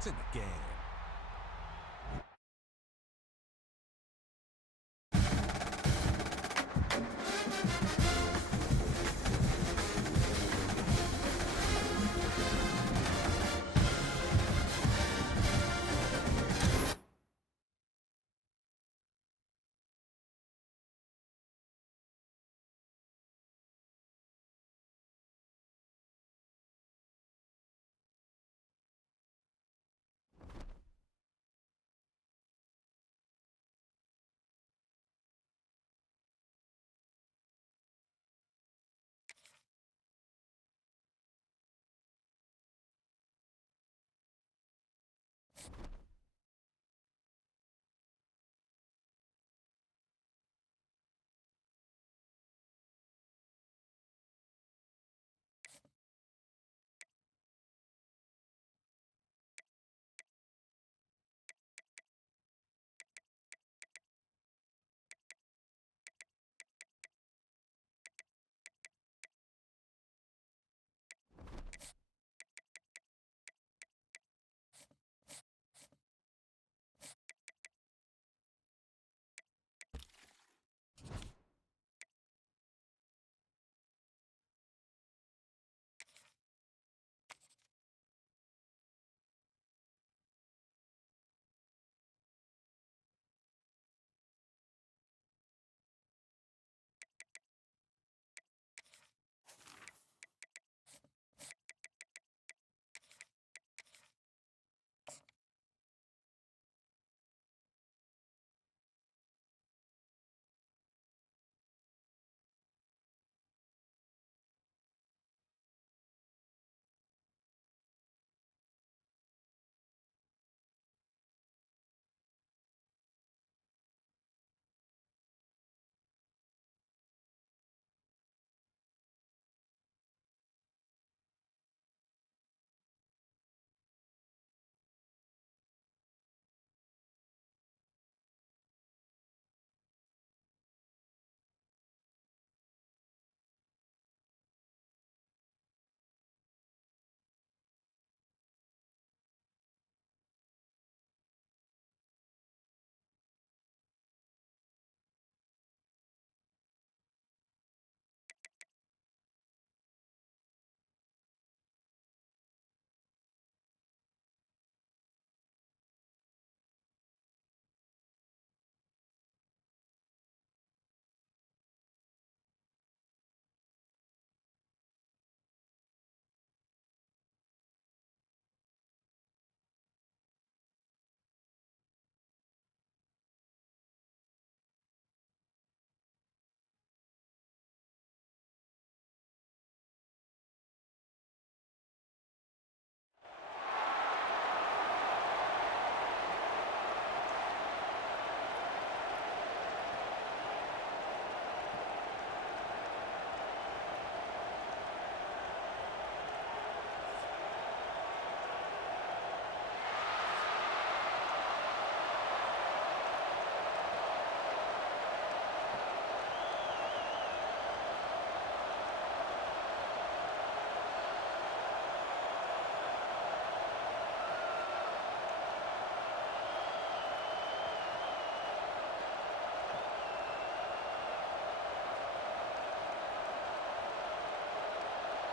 It's in the game.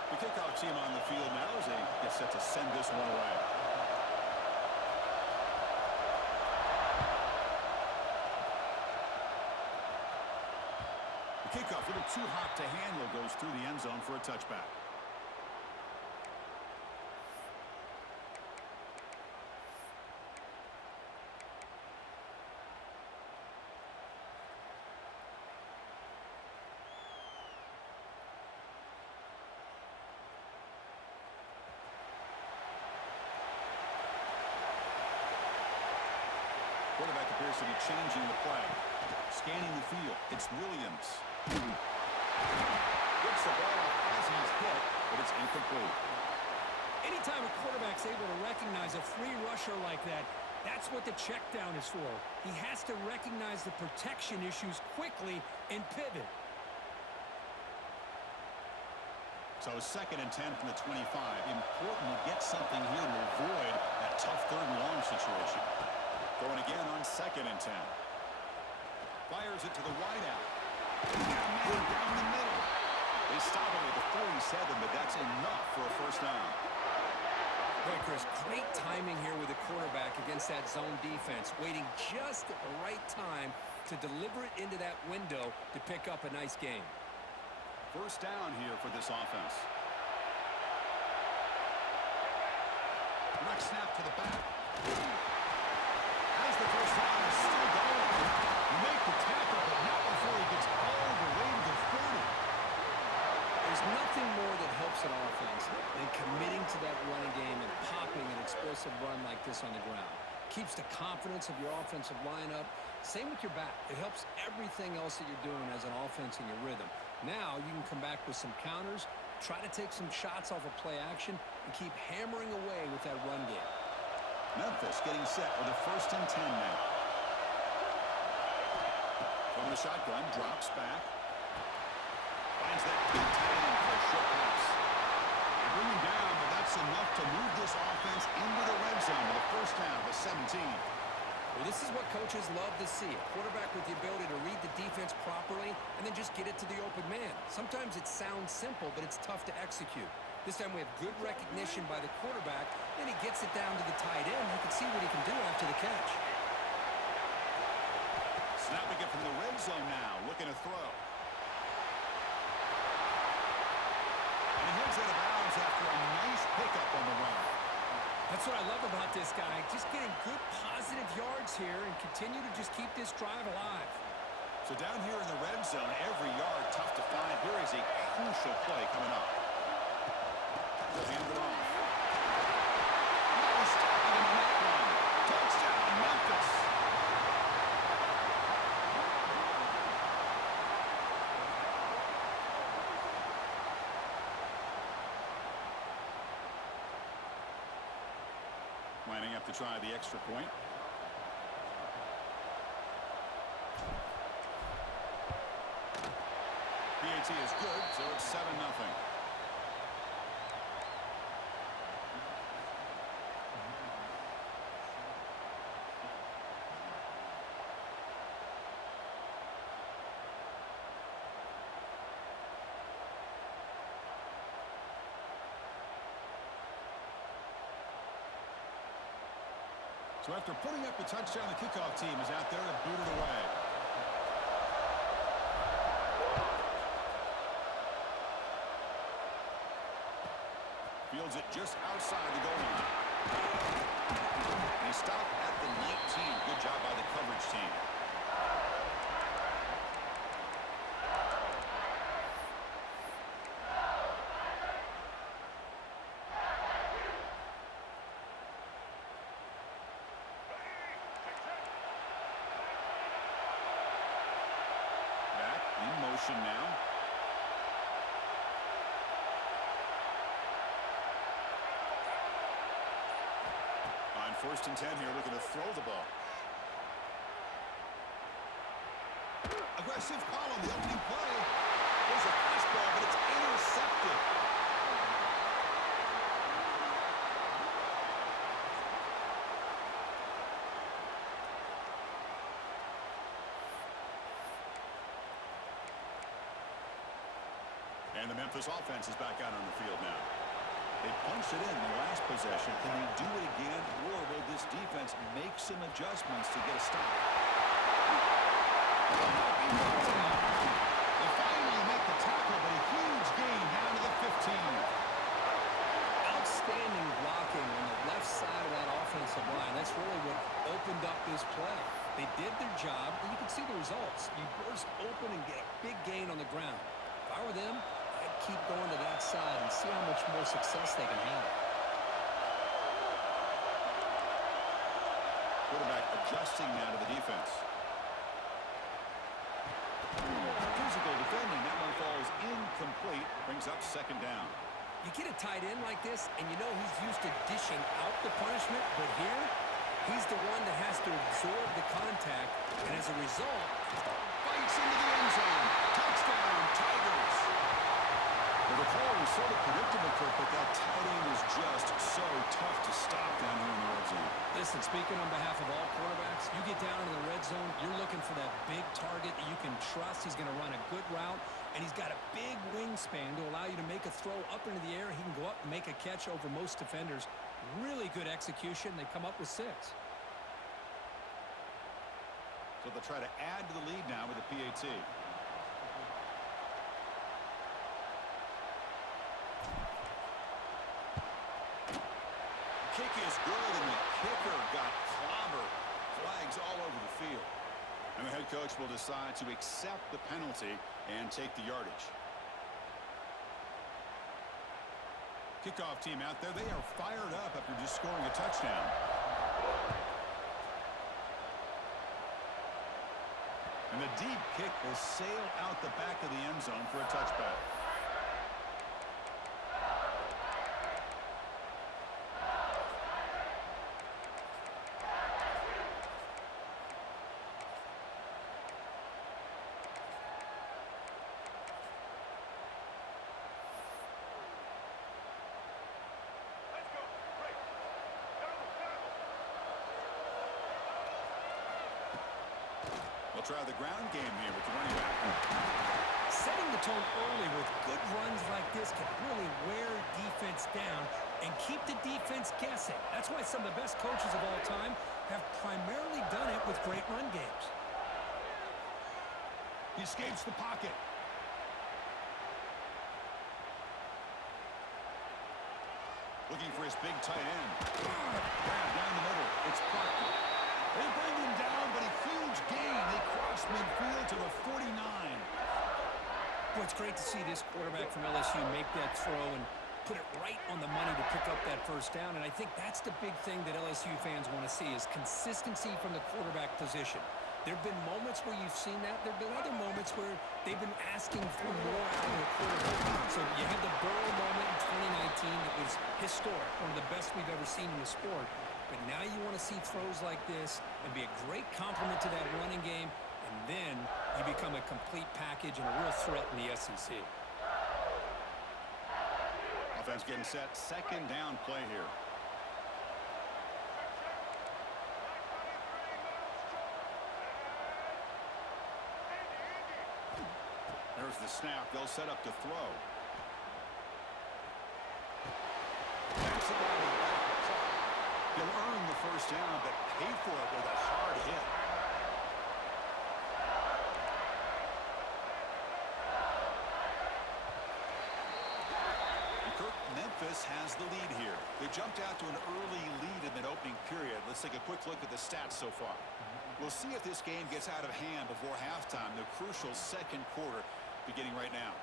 The kickoff team on the field now as they get set to send this one away. The kickoff, a little too hot to handle, goes through the end zone for a touchback. Quarterback appears to be changing the play. Scanning the field. It's Williams. Gets the ball off as he's hit, but it's incomplete. Anytime a quarterback's able to recognize a free rusher like that, that's what the check down is for. He has to recognize the protection issues quickly and pivot. So 2nd and 10 from the 25. Important to get something here to avoid that tough 3rd and long situation. Going again on 2nd and 10. Fires it to the wideout. He's got a man down the middle. They stop him at the 47, but that's enough for a first down. Boy, Chris, great timing here with the quarterback against that zone defense, waiting just at the right time to deliver it into that window to pick up a nice game. First down here for this offense. Direct snap to the back. As the first down is still going. You make the tackle, but not before he gets all the way to the 30. There's nothing more that helps an offense than committing to that running game and popping an explosive run like this on the ground. Keeps the confidence of your offensive lineup. Same with your back. It helps everything else that you're doing as an offense in your rhythm. Now you can come back with some counters, try to take some shots off of play action, and keep hammering away with that run game. Memphis getting set with a 1st and 10 now. From the shotgun, drops back. Finds that big tight end for a short pass. They bring him down, but that's enough to move this offense into the red zone with a first down to 17. Well, this is what coaches love to see. A quarterback with the ability to read the defense properly and then just get it to the open man. Sometimes it sounds simple, but it's tough to execute. This time we have good recognition by the quarterback, and he gets it down to the tight end. You can see what he can do after the catch. Snapping it from the red zone now, looking to throw. And he heads out of bounds after a nice pickup on the run. That's what I love about this guy. Just getting good positive yards here and continue to just keep this drive alive. So down here in the red zone, every yard tough to find. Here is a crucial play coming up. Hand it off. No stopping him on that one. Touchdown, Memphis. Lining up to try the extra point. PAT is good, so it's 7-0. So after putting up the touchdown, the kickoff team is out there to boot it away. Fields it just outside the goal line. They stop at the 19. Good job by the coverage team. Now. On 1st and 10 here, looking to throw the ball. Aggressive call on the opening play. There's a fastball, but it's intercepted. And the Memphis offense is back out on the field now. They punched it in the last possession. Can they do it again, or will this defense make some adjustments to get a stop? They finally make the tackle, but a huge gain down to the 15. Outstanding blocking on the left side of that offensive line. That's really what opened up this play. They did their job, and you can see the results. You burst open and get a big gain on the ground. If I were them, I'd keep going to that side and see how much more success they can have. Quarterback adjusting now to the defense. Physical defending. That one falls incomplete. Brings up 2nd down. You get a tight end like this, and you know he's used to dishing out the punishment, but here, he's the one that has to absorb the contact, and as a result, Fights into the end zone. Touchdown, Tigers. With a Oh, sort of predictable, Kirk, but that tight end is just so tough to stop down here in the red zone. Listen, speaking on behalf of all quarterbacks, you get down into the red zone, you're looking for that big target that you can trust. He's going to run a good route, and he's got a big wingspan to allow you to make a throw up into the air. He can go up and make a catch over most defenders. Really good execution. They come up with 6. So they'll try to add to the lead now with the PAT. Kick is good, and the kicker got clobbered. Flags all over the field. And the head coach will decide to accept the penalty and take the yardage. Kickoff team out there. They are fired up after just scoring a touchdown. And the deep kick will sail out the back of the end zone for a touchback. They'll try the ground game here with the running back. Setting the tone early with good runs like this can really wear defense down and keep the defense guessing. That's why some of the best coaches of all time have primarily done it with great run games. He escapes the pocket. Looking for his big tight end. Grab down the middle. It's Proctor. They bring him down, but a huge gain. They cross midfield to the 49. Boy, it's great to see this quarterback from LSU make that throw and put it right on the money to pick up that first down. And I think that's the big thing that LSU fans want to see is consistency from the quarterback position. There have been moments where you've seen that. There have been other moments where they've been asking for more out of the quarterback. So you had the Burrow moment in 2019 that was historic, one of the best we've ever seen in the sport. But now you want to see throws like this and be a great complement to that running game, and then you become a complete package and a real threat in the SEC. Offense getting set. Second down play here. There's the snap. They'll set up to throw. That's about it. He'll earn the first down, but pay for it with a hard hit. And Kirk, Memphis has the lead here. They jumped out to an early lead in that opening period. Let's take a quick look at the stats so far. We'll see if this game gets out of hand before halftime, the crucial second quarter beginning right now.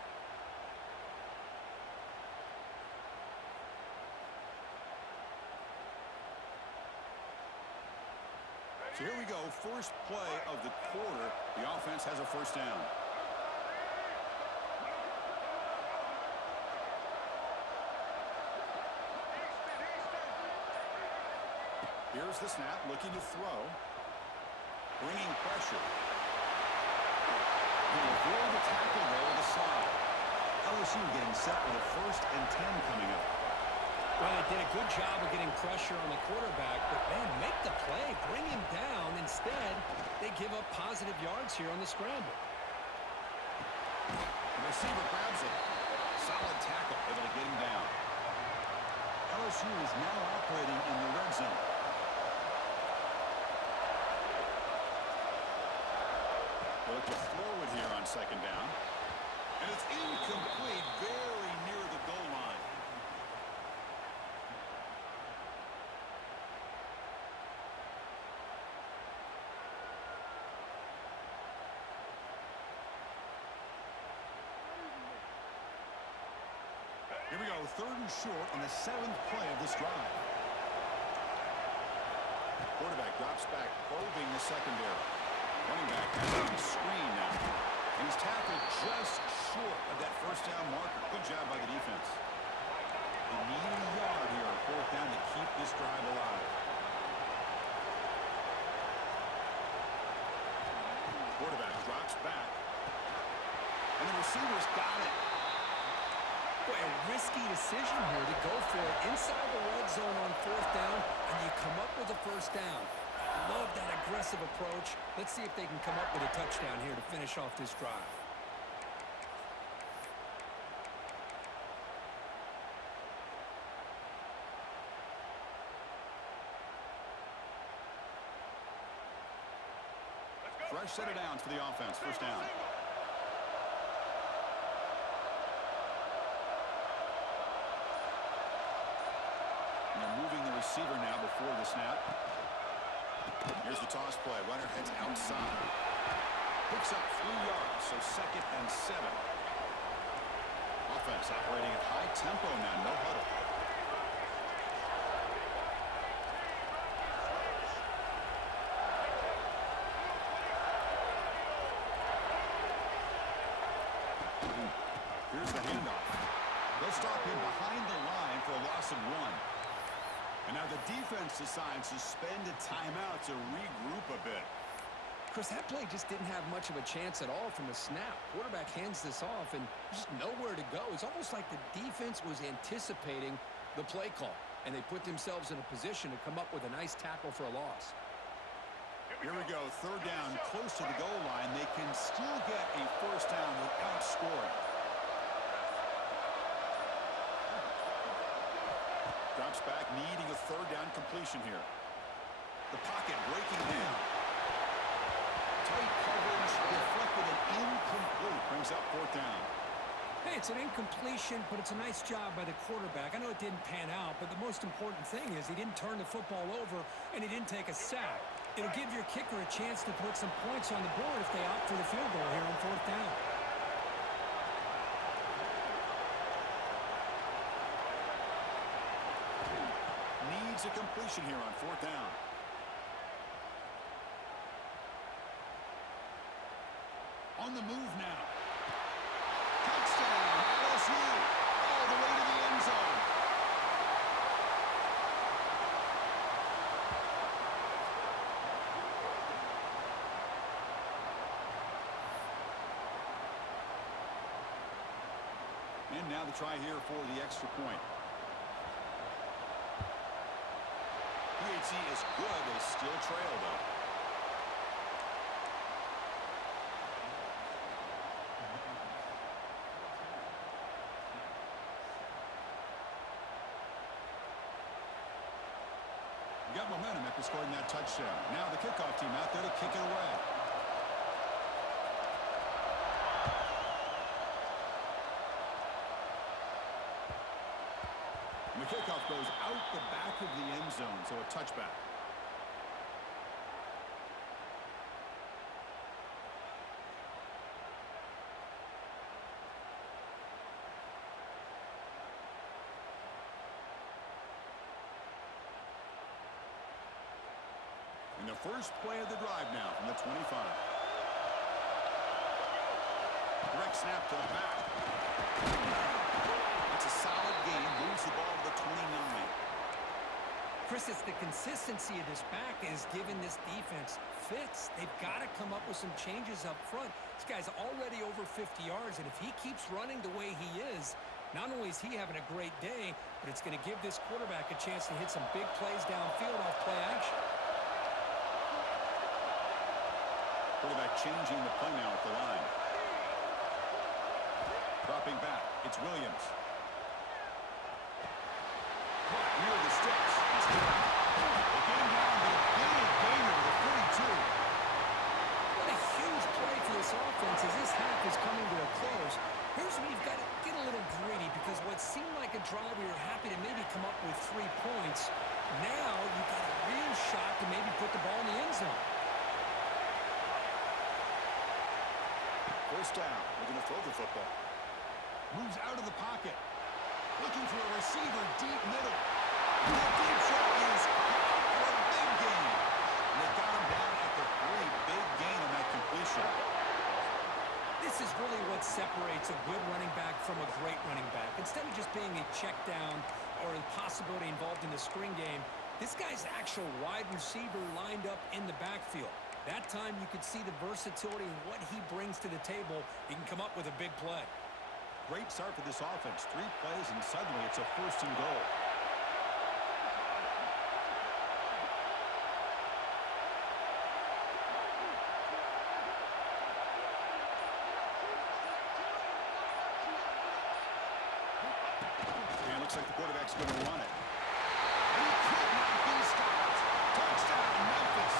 So here we go, first play of the quarter. The offense has a first down. Here's the snap, looking to throw. Bringing pressure. He'll avoid the tackle there with a slide. LSU getting set with a 1st and 10 coming up. Well, they did a good job of getting pressure on the quarterback, but, man, make the play. Bring him down. Instead, they give up positive yards here on the scramble. The receiver grabs it. Solid tackle, able to get him down. LSU is now operating in the red zone. They'll look to throw it here on second down. And it's incomplete, very near the goal line. Here we go, 3rd and short on the 7th play of this drive. Quarterback drops back, probing the secondary. Running back has a screen now. And he's tackled just short of that first down marker. Good job by the defense. They need a yard here on 4th down to keep this drive alive. Quarterback drops back. And the receiver's got it. Boy, a risky decision here to go for it inside the red zone on 4th down, and you come up with a first down. Love that aggressive approach. Let's see if they can come up with a touchdown here to finish off this drive. Fresh set of downs for the offense. First down. And they're moving the receiver now before the snap. Here's the toss play. Runner heads outside. Picks up 3 yards, so 2nd and 7. Offense operating at high tempo now. No huddle. Here's the handoff. They'll stop him behind the line for a loss of 1. And now the defense decides to spend a timeout to regroup a bit. Chris, that play just didn't have much of a chance at all from the snap. Quarterback hands this off and just nowhere to go. It's almost like the defense was anticipating the play call, and they put themselves in a position to come up with a nice tackle for a loss. Here we go, 3rd down, close to the goal line. They can still get a first down without scoring. Drops back, needing a 3rd down completion here. The pocket breaking down. Tight coverage, deflected and incomplete. Brings up 4th down. Hey, it's an incompletion, but it's a nice job by the quarterback. I know it didn't pan out, but the most important thing is he didn't turn the football over and he didn't take a sack. It'll give your kicker a chance to put some points on the board if they opt for the field goal here on 4th down. Needs a completion here on 4th down. On the move now. Touchdown, LSU, all the way to the end zone. And now the try here for the extra point. PAT is good, they still trail though. Got momentum after scoring that touchdown. Now the kickoff team out there to kick it away. And the kickoff goes out the back of the end zone, so a touchback. And the first play of the drive now from the 25. Direct snap to the back. It's a solid game. Moves the ball to the 29. Chris, it's the consistency of this back is giving this defense fits. They've got to come up with some changes up front. This guy's already over 50 yards, and if he keeps running the way he is, not only is he having a great day, but it's going to give this quarterback a chance to hit some big plays downfield off play action. Quarterback changing the play now at the line. Dropping back. It's Williams. Caught near the sticks. He's good. They get him down to a big gainer to the 42. What a huge play for this offense as this half is coming to a close. Here's where you've got to get a little gritty because what seemed like a drive where you're happy to maybe come up with 3 points, now you've got a real shot to maybe put the ball in the end zone. First down. Looking to throw the football. Moves out of the pocket. Looking for a receiver deep middle. And that deep shot is caught for a big gain. And they got him down at the 3. Big gain on that completion. This is really what separates a good running back from a great running back. Instead of just being a check down or a possibility involved in the screen game, this guy's actual wide receiver lined up in the backfield. That time you could see the versatility and what he brings to the table. He can come up with a big play. Great start for this offense. 3 plays, and suddenly it's a 1st and goal. And it looks like the quarterback's going to run it. And he could not be stopped. Touchdown, Memphis.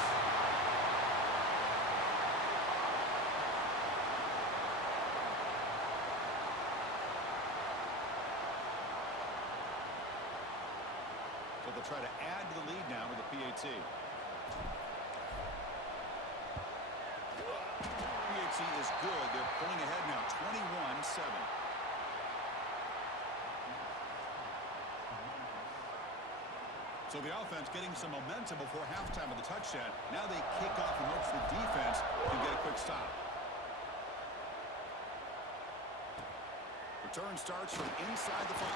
So they'll try to add to the lead now with the PAT. PAT is good. They're pulling ahead now, 21-7. So the offense getting some momentum before halftime with the touchdown. Now they kick off in hopes the defense can get a quick stop. Return starts from inside the 5.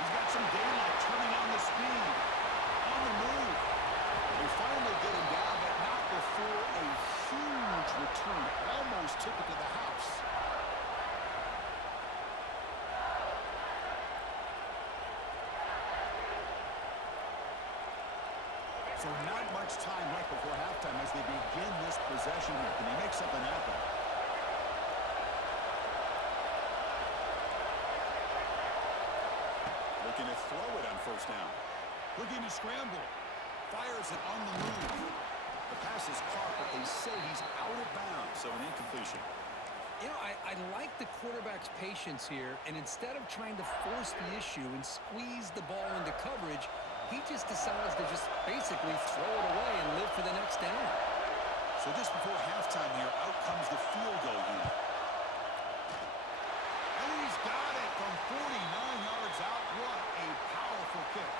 He's got some daylight, turning on the speed. On the move. They finally get him down, but not before a huge return. Almost took it to the house. So not much time left before halftime as they begin this possession here. Can they make something happen? Looking to throw it on 1st down. Looking to scramble. Fires it on the move. The pass is caught, but they say he's out of bounds, so an incompletion. You know, I like the quarterback's patience here, and instead of trying to force the issue and squeeze the ball into coverage, he just decides to just basically throw it away and live for the next down. So just before halftime here, out comes the field goal unit. And he's got it from 49 yards out. What a powerful kick.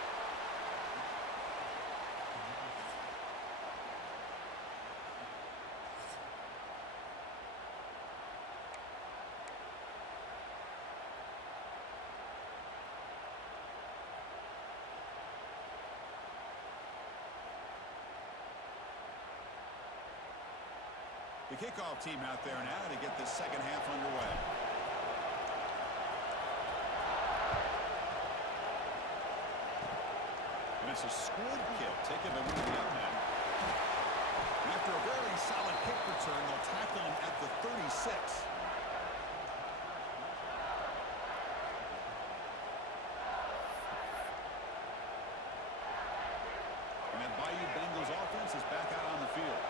The kickoff team out there now to get the second half underway. And it's a squib kick taken by one of the young men. And after a very solid kick return, they'll tackle him at the 36. And that Bayou Bengals offense is back out on the field.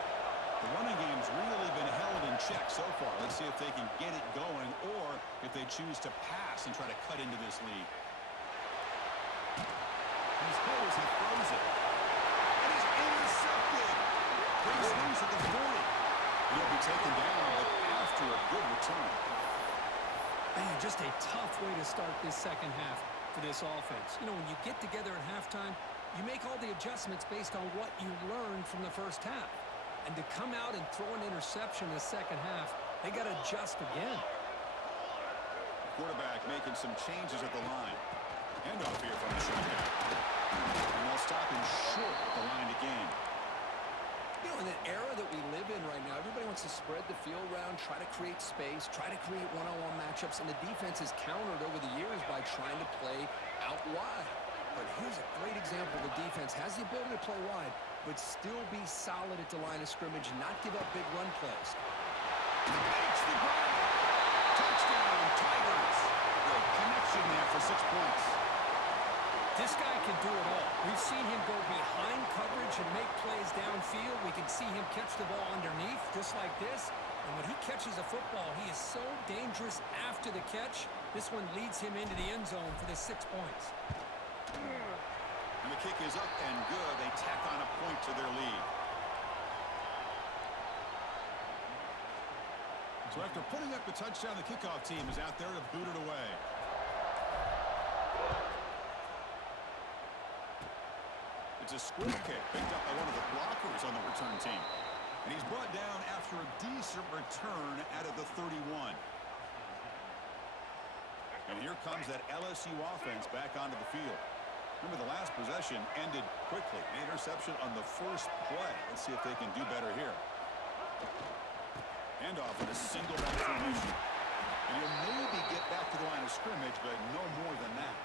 The running game's really been held in check so far. Let's see if they can get it going or if they choose to pass and try to cut into this lead. He's good as he throws it. And he's intercepted. Breaks loose at the 40. He'll be taken down, but after a good return. Man, just a tough way to start this second half for this offense. You know, when you get together at halftime, you make all the adjustments based on what you learned from the first half. And to come out and throw an interception in the second half, they got to adjust again. Quarterback making some changes at the line. Handoff here from the shotgun. And they'll stop him short at the line to gain. You know, in the era that we live in right now, everybody wants to spread the field around, try to create space, try to create one-on-one matchups, and the defense has countered over the years by trying to play out wide. But here's a great example. The defense has the ability to play wide, but still be solid at the line of scrimmage and not give up big run plays. Makes the grab. Touchdown, Tigers. Good connection there for 6 points. This guy can do it all. We've seen him go behind coverage and make plays downfield. We can see him catch the ball underneath, just like this. And when he catches a football, he is so dangerous after the catch. This one leads him into the end zone for the 6 points. And the kick is up and good. They tack on a point to their lead. So after putting up the touchdown, the kickoff team is out there to boot it away. It's a squib kick picked up by one of the blockers on the return team. And he's brought down after a decent return out of the 31. And here comes that LSU offense back onto the field. Remember, the last possession ended quickly. An interception on the first play. Let's see if they can do better here. Handoff in a single back formation. And you'll maybe get back to the line of scrimmage, but no more than that.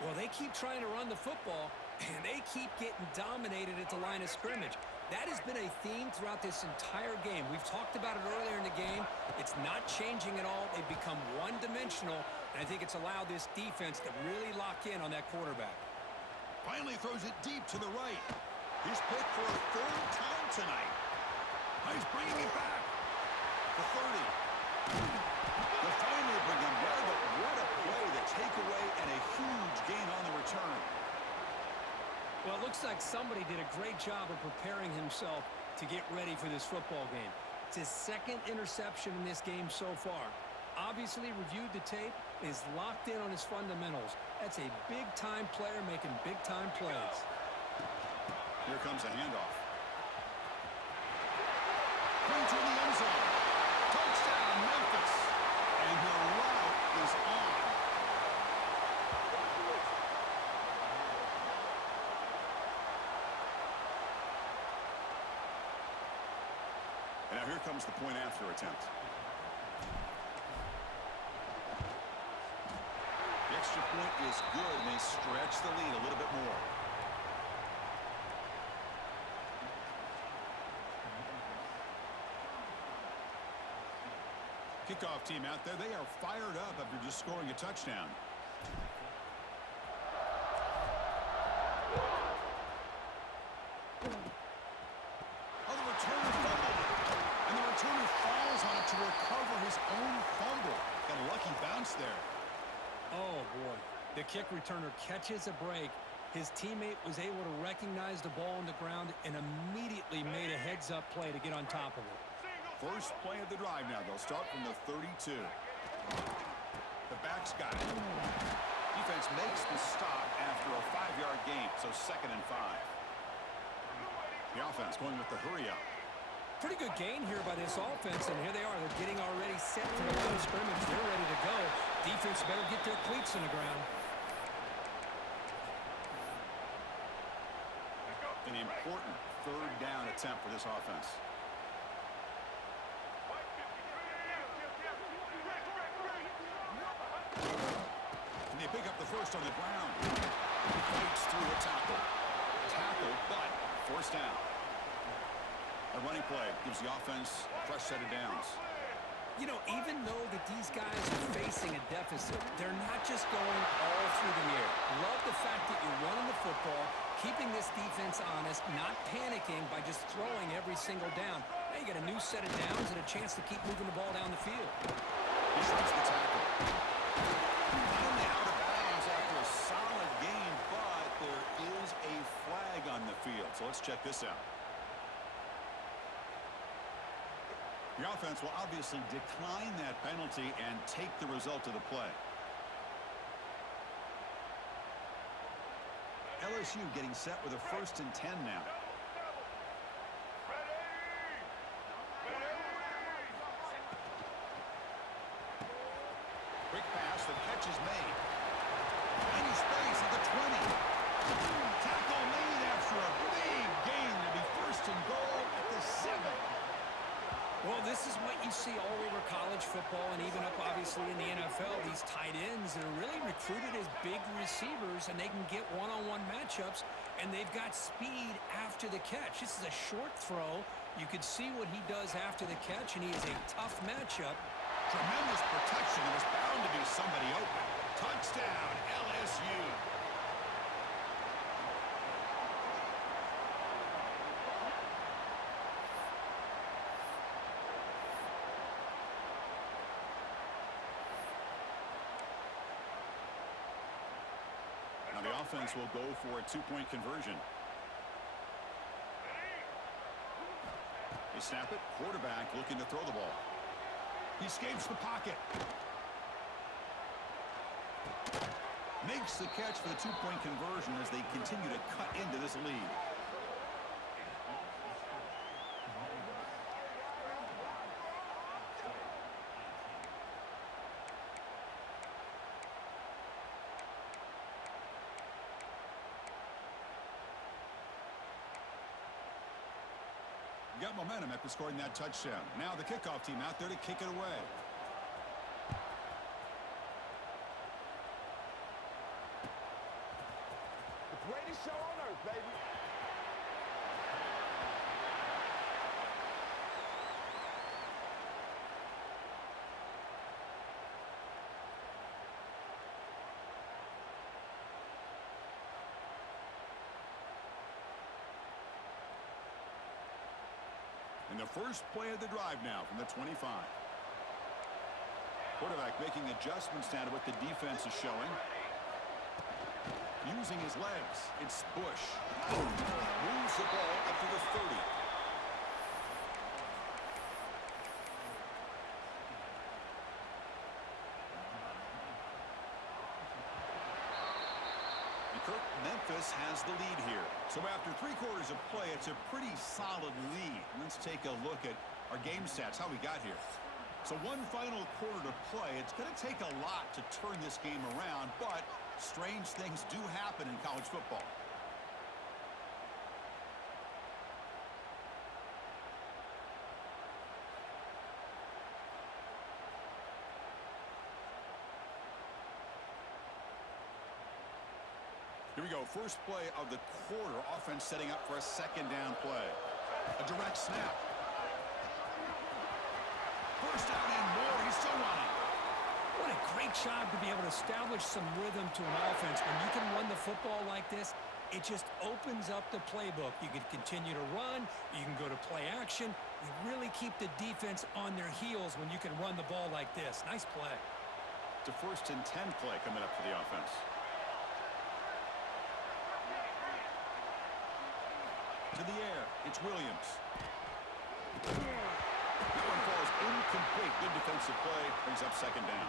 Well, they keep trying to run the football, and they keep getting dominated at the line of scrimmage. That has been a theme throughout this entire game. We've talked about it earlier in the game. It's not changing at all. They've become one-dimensional, and I think it's allowed this defense to really lock in on that quarterback. Finally throws it deep to the right. He's picked for a third time tonight. He's bringing it back. The 30. They finally bring him there, but what a play, the takeaway, and a huge gain on the return. Well, it looks like somebody did a great job of preparing himself to get ready for this football game. It's his second interception in this game so far. Obviously reviewed the tape, is locked in on his fundamentals. That's a big-time player making big-time plays. Here comes a handoff. Into the end zone. Touchdown, Memphis. And the route is on. And now here comes the point after attempt. The extra point is good, and they stretch the lead a little bit more. Kickoff team out there, they are fired up after just scoring a touchdown. Oh, the returner fumbled. And the returner falls on it to recover his own fumble. Got a lucky bounce there. Oh, boy. The kick returner catches a break. His teammate was able to recognize the ball on the ground and immediately made a heads-up play to get on top of it. First play of the drive now. They'll start from the 32. The back's got it. Defense makes the stop after a 5-yard gain, so 2nd and 5. The offense going with the hurry-up. Pretty good gain here by this offense, and here they are. They're getting already set for the line of scrimmage. They're ready to go. Defense better get their cleats in the ground. An important third down attempt for this offense. And they pick up the first on the ground. Fights through a tackle. Tackle, but forced down. A running play gives the offense a fresh set of downs. You know, even though that these guys are facing a deficit, they're not just going all through the air. Love the fact that you're running the football, keeping this defense honest, not panicking by just throwing every single down. Now you get a new set of downs and a chance to keep moving the ball down the field. He shrinks the tackle. Finally out of bounds after a solid game, but there is a flag on the field. So let's check this out. The offense will obviously decline that penalty and take the result of the play. LSU getting set with a 1st and 10 now. Quick pass, the catch is made. Finding space at the 20. Tackle made after a big gain to be 1st and goal at the 7. Well, this is what you see all over college football and even up, obviously, in the NFL. These tight ends that are really recruited as big receivers, and they can get one-on-one matchups, and they've got speed after the catch. This is a short throw. You could see what he does after the catch, and he is a tough matchup. Tremendous protection. There was bound to be somebody open. Touchdown, LSU. Now the offense will go for a 2-point conversion. They snap it. Quarterback looking to throw the ball. He escapes the pocket. Makes the catch for the 2-point conversion as they continue to cut into this lead. Got momentum after scoring that touchdown. Now the kickoff team out there to kick it away. Greatest show on earth, baby. And the first play of the drive now from the 25. Quarterback making adjustments now to what the defense is showing. Using his legs. It's Bush. Moves the ball up to the 30. And Kirk, Memphis has the lead here. So after 3 quarters of play, it's a pretty solid lead. Let's take a look at our game stats, how we got here. So one final quarter to play. It's going to take a lot to turn this game around, but strange things do happen in college football. Here we go. First play of the quarter. Offense setting up for a second down play. A direct snap. First down and more. He's still running. What a great job to be able to establish some rhythm to an offense. When you can run the football like this, it just opens up the playbook. You can continue to run. You can go to play action. You really keep the defense on their heels when you can run the ball like this. Nice play. It's a 1st and 10 play coming up for the offense. To the air. It's Williams. That one falls incomplete. Good defensive play. Brings up second down.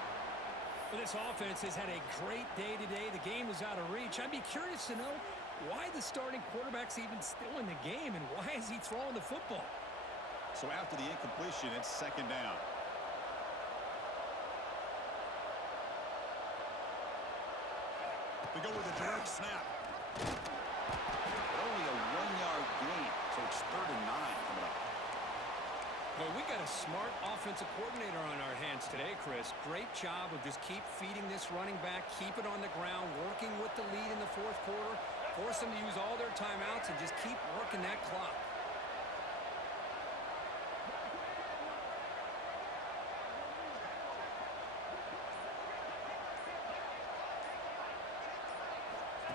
Well, this offense has had a great day today. The game is out of reach. I'd be curious to know why the starting quarterback's even still in the game and why is he throwing the football? So after the incompletion, it's second down. They go with a direct snap. But only a 1-yard gain, so it's 3rd and 9 coming up. Well, we got a smart offensive coordinator on our hands today, Chris. Great job of just keep feeding this running back, keep it on the ground, working with the lead in the 4th quarter, force them to use all their timeouts, and just keep working that clock.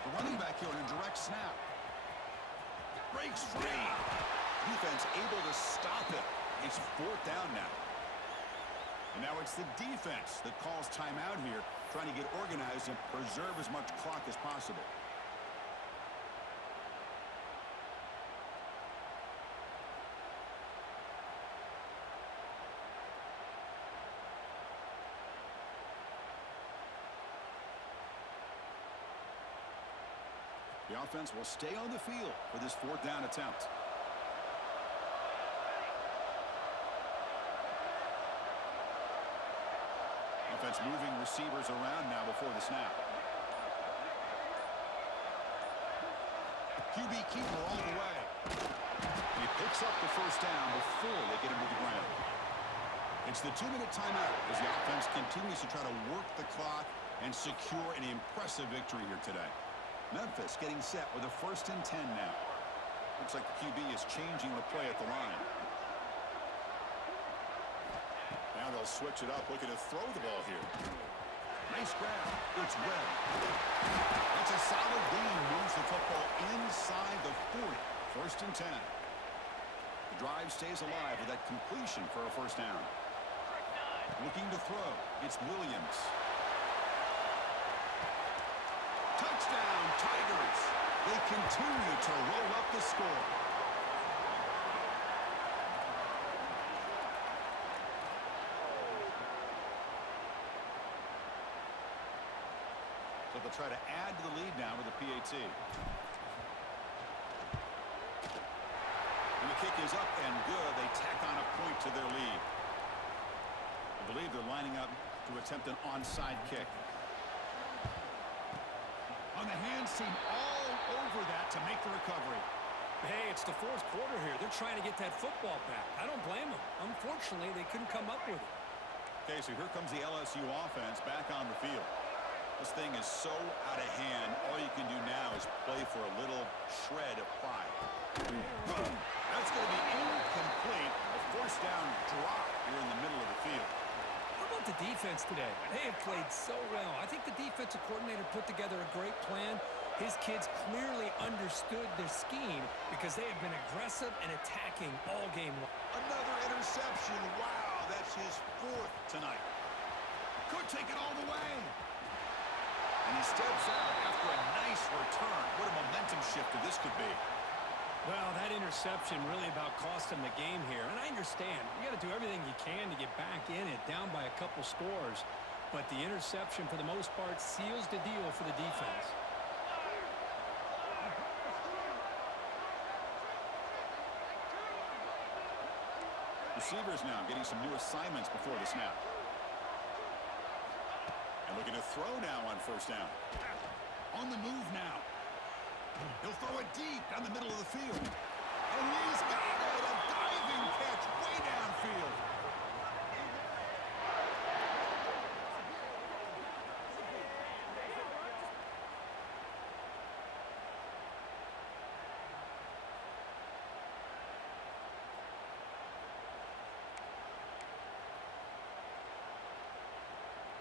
The running back here on a direct snap. Breaks free. Defense able to stop it. It's 4th down now. And now it's the defense that calls timeout here, trying to get organized and preserve as much clock as possible. The offense will stay on the field for this 4th down attempt. Offense moving receivers around now before the snap. QB keeper all the way. And he picks up the first down before they get him to the ground. It's the 2-minute timeout as the offense continues to try to work the clock and secure an impressive victory here today. Memphis getting set with a 1st and 10 now. Looks like the QB is changing the play at the line. Now they'll switch it up, looking to throw the ball here. Nice grab. It's Webb. That's a solid gain. Moves the football inside the 40. 1st and 10. The drive stays alive with that completion for a first down. Looking to throw. It's Williams. Touchdown, Tigers. They continue to roll up the score. So they'll try to add to the lead now with a PAT. And the kick is up and good. They tack on a point to their lead. I believe they're lining up to attempt an onside kick. On the hands team all over that to make the recovery. Hey, it's the 4th quarter here. They're trying to get that football back. I don't blame them. Unfortunately, they couldn't come up with it. Okay, so here comes the LSU offense back on the field. This thing is so out of hand, all you can do now is play for a little shred of pride. That's going to be incomplete. A first down drop here in the middle of the field. How about the defense today? They have played so well. I think the defensive coordinator put together a great plan. His kids clearly understood their scheme because they have been aggressive and attacking all game long. Another interception. Wow, that's his fourth tonight. Could take it all the way. And he steps out after a nice return. What a momentum shifter this could be. Well, that interception really about cost him the game here. And I understand. You got to do everything you can to get back in it, down by a couple scores. But the interception, for the most part, seals the deal for the defense. Receivers now getting some new assignments before the snap. And looking to throw now on first down. On the move now. He'll throw it deep down the middle of the field. And he's got it! A diving catch way downfield.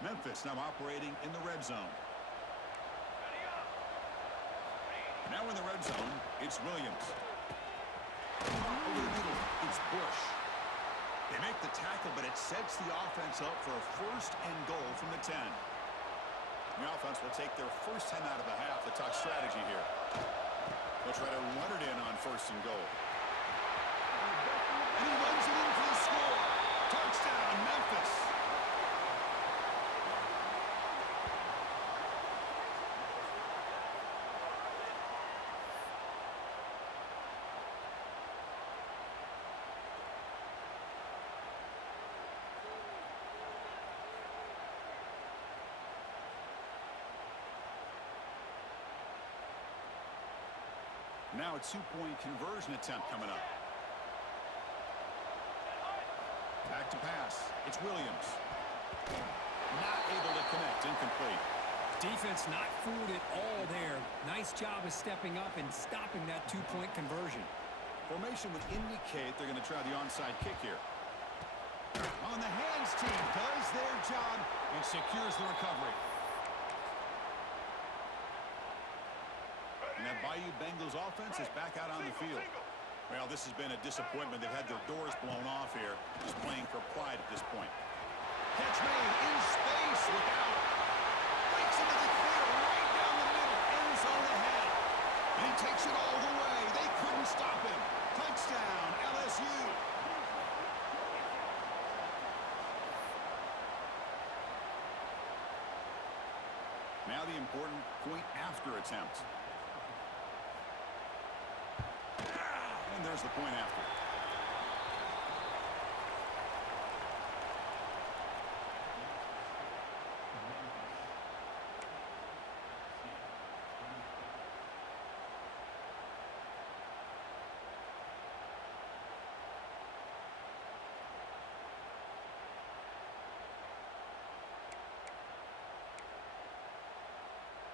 Memphis now operating in the red zone. Now in the red zone, it's Williams. Over the middle, it's Bush. They make the tackle, but it sets the offense up for a first and goal from the 10. The offense will take their first 10 out of the half. The top strategy here. They'll try to run it in on first and goal. And he runs it in for the score. Touchdown, Memphis. Now a two-point conversion attempt coming up. Back to pass. It's Williams. Not able to connect. Incomplete. Defense not fooled at all there. Nice job of stepping up and stopping that two-point conversion. Formation would indicate they're going to try the onside kick here. On the hands team does their job and secures the recovery. And that Bayou Bengals offense is back out on the field. Well, this has been a disappointment. They've had their doors blown off here. Just playing for pride at this point. Catch made in space without. Breaks into the clear right down the middle. End zone ahead. And he takes it all the way. They couldn't stop him. Touchdown, LSU. Now the important point after attempt. And there's the point after.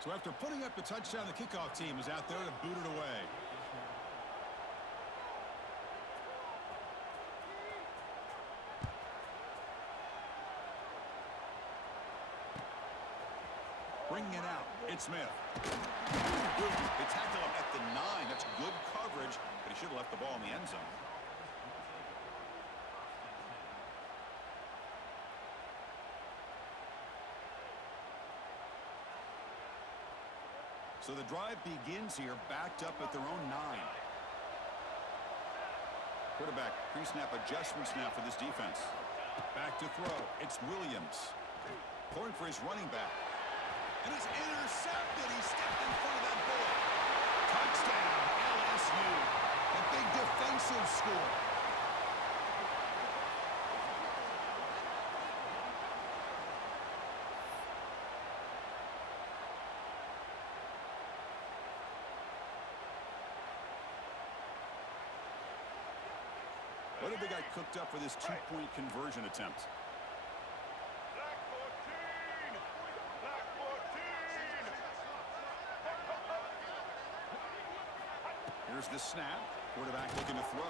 So after putting up the touchdown, the kickoff team is out there to boot it away. Bringing it out, it's Smith. They tackle him at the 9. That's good coverage, but he should have left the ball in the end zone. So the drive begins here, backed up at their own 9. Quarterback pre-snap adjustments now for this defense. Back to throw. It's Williams. Throwing for his running back. And he's intercepted. He stepped in front of that bullet. Touchdown, LSU. A big defensive score. What have they got cooked up for this two-point conversion attempt? Black 14! Black 14! There's the snap. Quarterback looking to throw.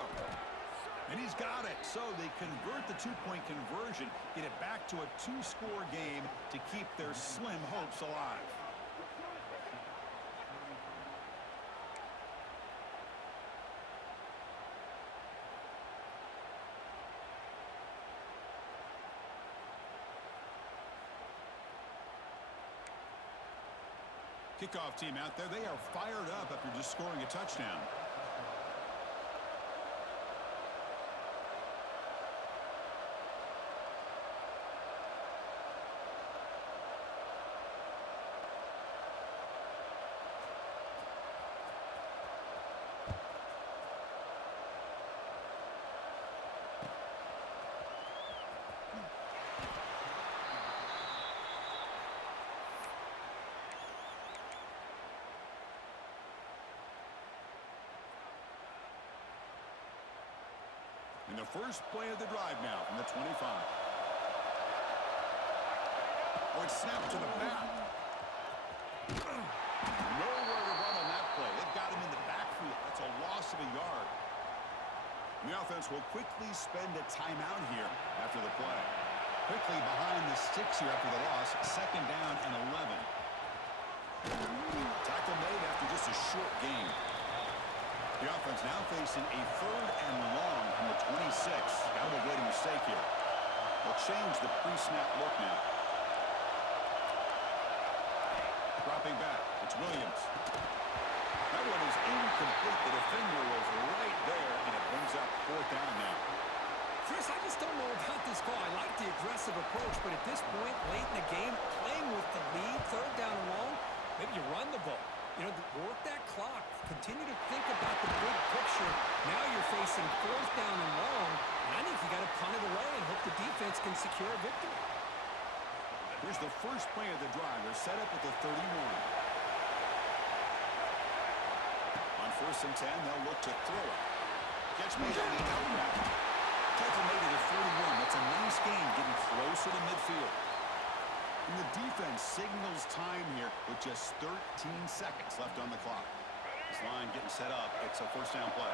And he's got it. So they convert the two-point conversion, get it back to a two-score game to keep their slim hopes alive. Kickoff team out there. They are fired up after just scoring a touchdown. In the first play of the drive now from the 25. Oh, it's snapped to the back. Nowhere to run on that play. They've got him in the backfield. That's a loss of a yard. The offense will quickly spend a timeout here after the play. Quickly behind the sticks here after the loss. Second down and 11. Tackle made after just a short game. The offense now facing a third and long from the 26. Got to avoid a mistake here. They'll change the pre-snap look now. Dropping back. It's Williams. That one is incomplete. The defender was right there, and it brings up fourth down now. Chris, I just don't know about this call. I like the aggressive approach, but at this point, late in the game, playing with the lead, third down and long, maybe you run the ball. You know, work that clock. Continue to think about the big picture. Now you're facing fourth down and long, and I think you got to punt it away and hope the defense can secure a victory. Here's the first play of the drive. They're set up at the 31. On 1st and 10, they'll look to throw it. Catch made on the out route. Tackle made at the 41. That's a nice gain, getting closer to midfield. And the defense signals time here with just 13 seconds left on the clock. This line getting set up. It's a first down play.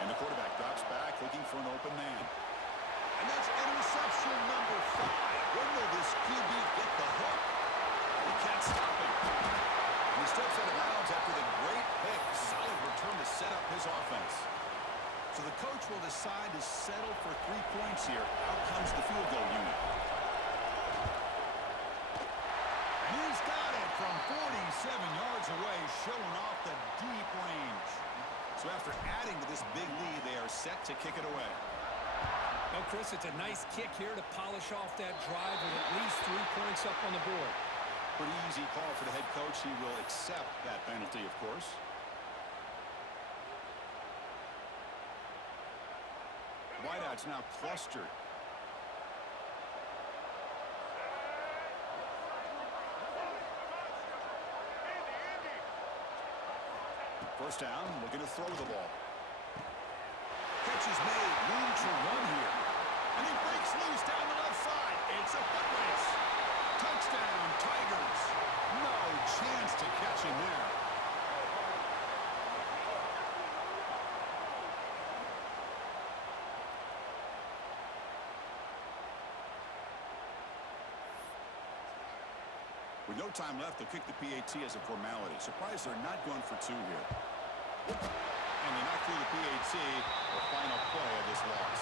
And the quarterback drops back looking for an open man. And that's interception number 5. When will this QB get the hook? He can't stop him. And he steps out of bounds after the great pick. Solid return to set up his offense. So the coach will decide to settle for 3 points here. Out comes the field goal unit. And he's got it from 47 yards away, showing off the deep range. So after adding to this big lead, they are set to kick it away. Well, Chris, it's a nice kick here to polish off that drive with at least 3 points up on the board. Pretty easy call for the head coach. He will accept that penalty, of course. Wideouts now clustered. First down, looking to throw the ball. Catch is made, room to run here. And he breaks loose down the left side. It's a foot race. Touchdown, Tigers. No chance to catch him there. With no time left, they'll kick the PAT as a formality. Surprised they're not going for 2 here. And they knock through the PAT, the final play of this loss.